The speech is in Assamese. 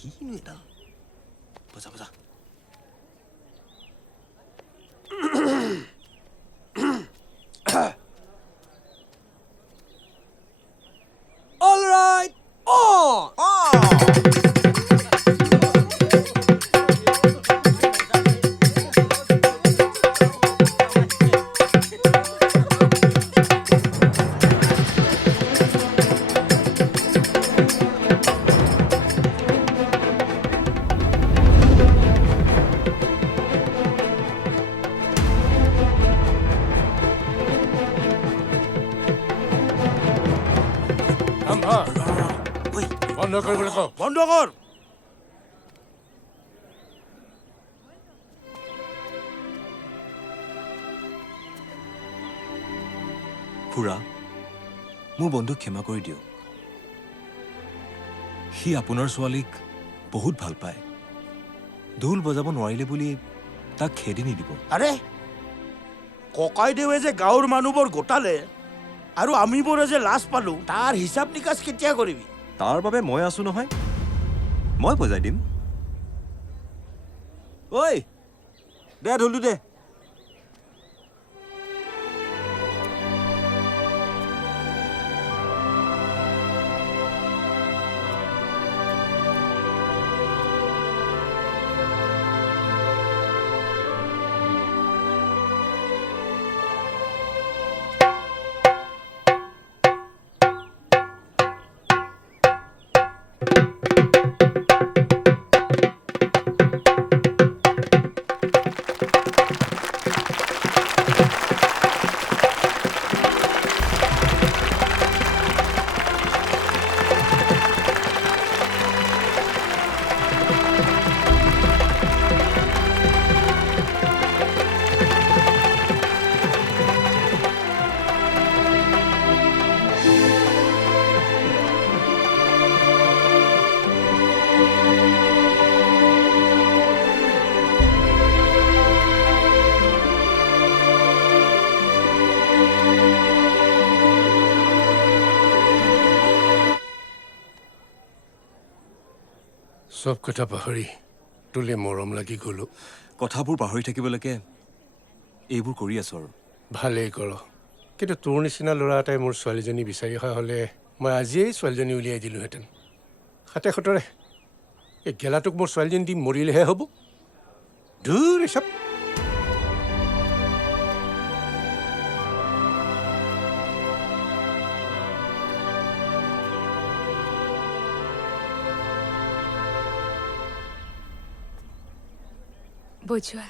কিনো এটা বজা বজা All right, on! বন্ধ কৰিবলৈ কওঁ। বন্ধ কৰ খুড়া মোৰ বন্ধুক ক্ষমা কৰি দিয়ক সি আপোনাৰ ছোৱালীক বহুত ভাল পায় ঢোল বজাব নোৱাৰিলে বুলি তাক খেদি নিদিব আৰে ককাইদেৱে যে গাঁৱৰ মানুহবোৰ গোটালে আৰু আমিবোৰে যে লাজ পালো তাৰ হিচাপ নিকাচ কেতিয়া কৰিবি তাৰ বাবে মই আছো নহয় মই বজাই দিম ঐ দে ঢোলটো দে চব কথা পাহৰি তোলে মৰম লাগি গ'লো। কথাবোৰ পাহৰি থাকিবলৈকে এইবোৰ কৰি আছো আৰু ভালেই কৰ কিন্তু তোৰ নিচিনা ল'ৰা এটাই মোৰ ছোৱালীজনী বিচাৰি অহা হ'লে মই আজিয়েই ছোৱালীজনী উলিয়াই দিলোহেঁতেন হাতে খতৰে এই গেলাটোক মোৰ ছোৱালীজনী দি মৰিলেহে হ'ব দূৰ এচব বজোৱা